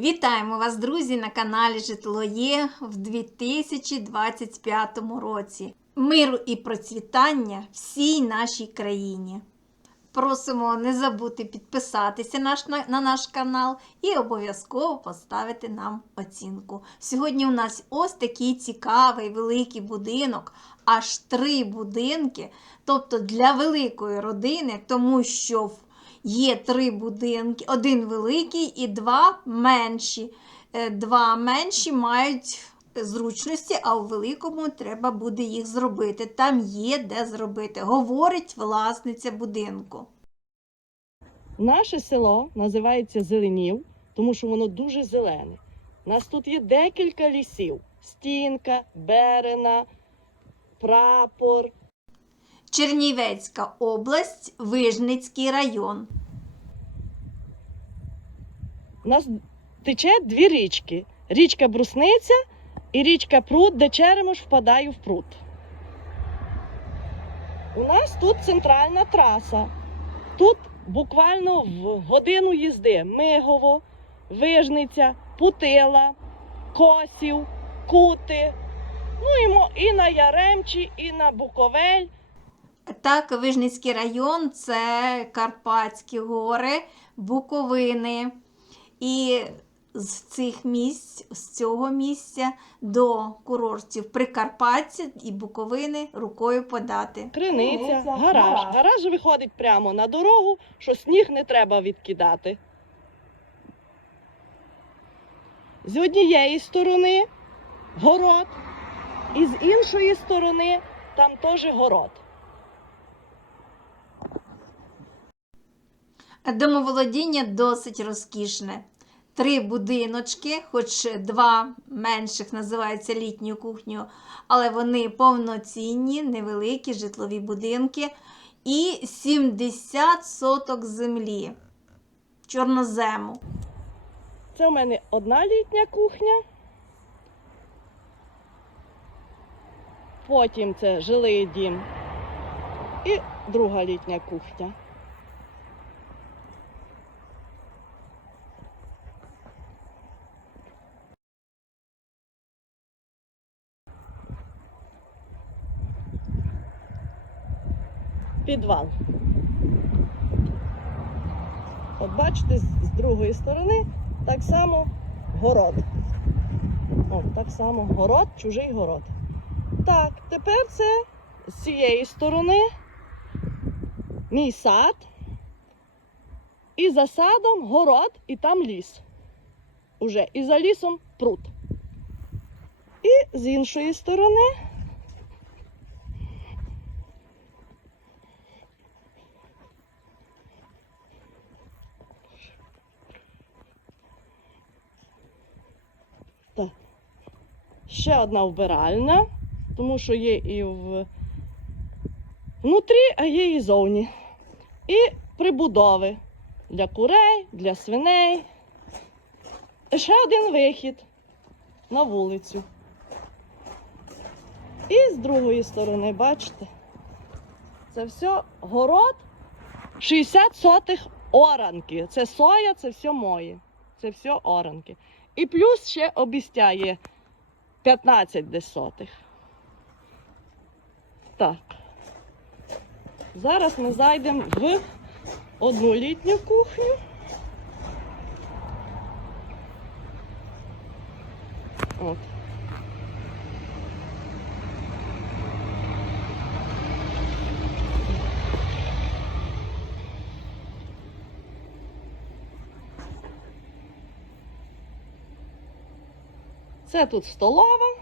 Вітаємо вас, друзі, на каналі Житло Є в 2025 році. Миру і процвітання всій нашій країні. Просимо не забути підписатися наш, на, на наш канал і обов'язково поставити нам оцінку. Сьогодні у нас ось такий цікавий великий будинок, аж три будинки, тобто для великої родини, тому що в Є три будинки, один великий і два менші. Е, Два менші мають зручності, а у великому треба буде їх зробити. Там є де зробити, говорить власниця будинку. Наше село називається Зеленів, тому що воно дуже зелене. У нас тут є декілька лісів: стінка, берена, прапор. Чернівецька область, Вижницький район. У нас тече дві річки: річка Брусниця і річка Прут, де Черемош впадає в пруд. У нас тут центральна траса. Тут буквально в годину їзди Мигово, Вижниця, Путила, Косів, Кути. Ну і на Яремчі, і на Буковель. Так, Вижницький район це Карпатські гори, Буковини. І з цих місць, з цього місця до курортів Прикарпаття і Буковини рукою подати. Криниця, гараж. Гараж виходить прямо на дорогу, що сніг не треба відкидати. З однієї сторони город, і з іншої сторони там теж город. Домоволодіння досить розкішне. Три будиночки, хоч два менших називаються літньою кухнею, але вони повноцінні, невеликі житлові будинки і 70 соток землі. Чорнозему. Це в мене одна літня кухня. Потім це жилий дім. І друга літня кухня. Підвал. От бачите, з другої сторони так само город. От, так само город, чужий город. Так, тепер це з цієї сторони мій сад. І за садом город, і там ліс. Уже. І за лісом пруд. І з іншої сторони. Ще одна вбиральня, тому що є і в... внутрі, а є і зовні. І прибудови для курей, для свиней. І ще один вихід на вулицю. І з другої сторони, бачите, це все город 60 сотих оранки. Це соя, це все моє. Це все оранки. І плюс ще обістя є 15 десятих. Так. Зараз ми зайдемо в одну літню кухню. От. Це тут столова.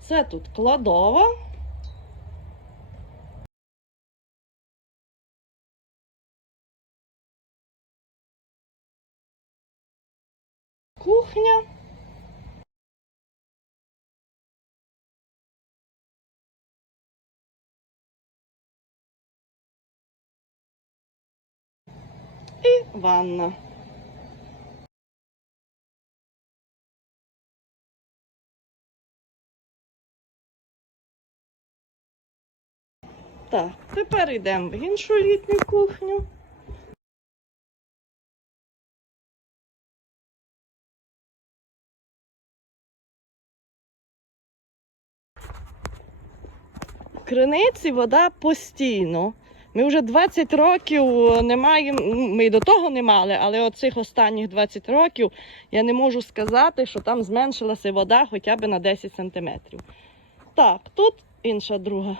Це тут кладова. Кухня. і ванна. Так, тепер йдемо в іншу літню кухню. В криниці вода постійно. Ми вже 20 років не маємо, ми й до того не мали, але оцих останніх 20 років я не можу сказати, що там зменшилася вода хоча б на 10 сантиметрів. Так, тут інша друга.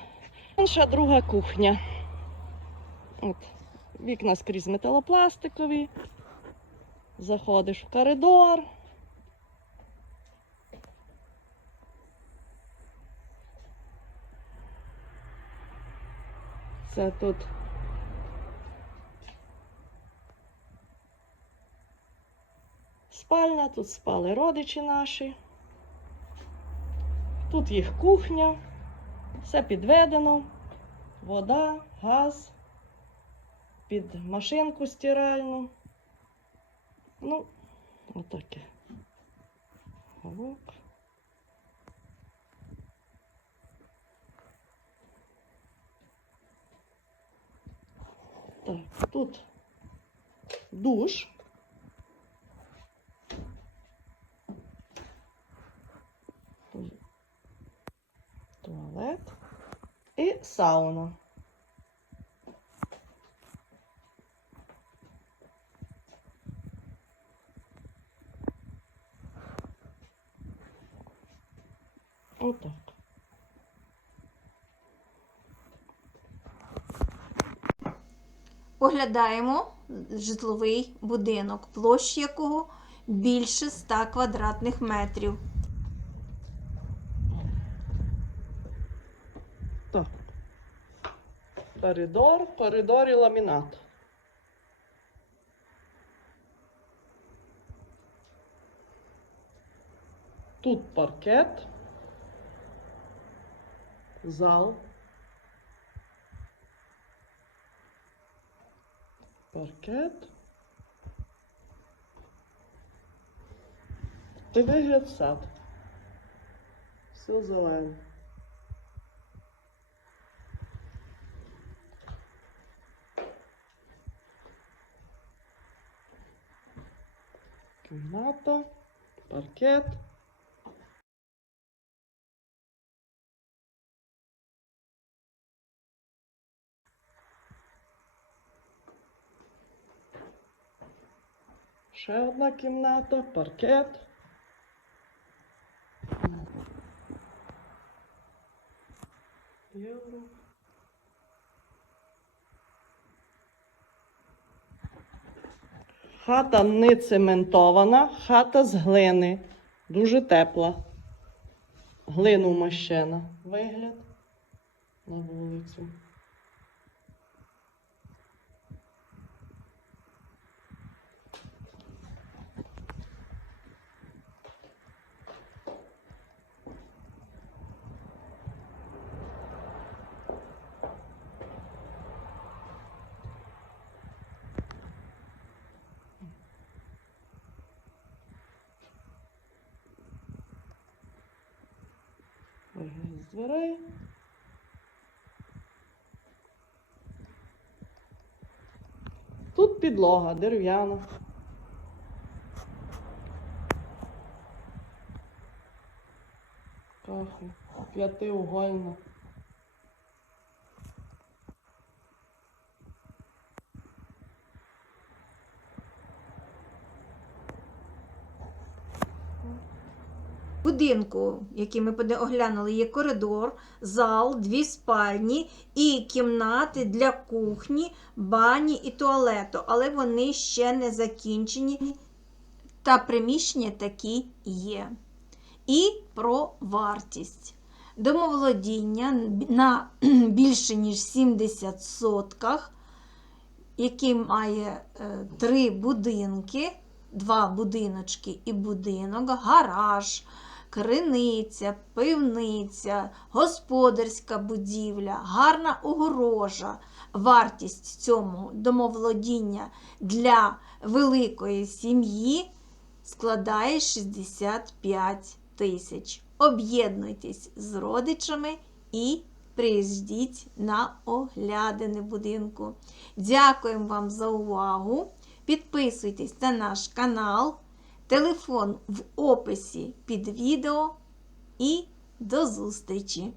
Інша друга кухня. От. Вікна скрізь металопластикові. Заходиш в коридор. Це тут. Спальня, тут спали родичі наші. Тут їх кухня, все підведено, вода, газ, під машинку стиральну. Ну, отаке. Голок. Так, тут душ. Туалет і сауна. Отак. Оглядаємо житловий будинок, площа якого більше 100 квадратних метрів. Так. Коридор, в коридорі ламінат. Тут паркет. Зал. Паркет. Ти вигляд сад. Все зелене. Кімната, паркет. Ще одна кімната, паркет. Євро. Хата не цементована, хата з глини. Дуже тепла. Глину мощена. Вигляд на вулицю. Вигляд з дверей. Тут підлога дерев'яна. П'ятиугольна. Будинку, який ми оглянули, є коридор, зал, дві спальні і кімнати для кухні, бані і туалету, але вони ще не закінчені. Та приміщення такі є. І про вартість. Домоволодіння на більше ніж 70 сотках, який має е, три будинки, два будиночки і будинок, гараж, криниця, пивниця, господарська будівля, гарна огорожа. Вартість цьому домоволодіння для великої сім'ї складає 65 тисяч. Об'єднуйтесь з родичами і приїздіть на оглядини будинку. Дякуємо вам за увагу. Підписуйтесь на наш канал, телефон в описі під відео і до зустрічі!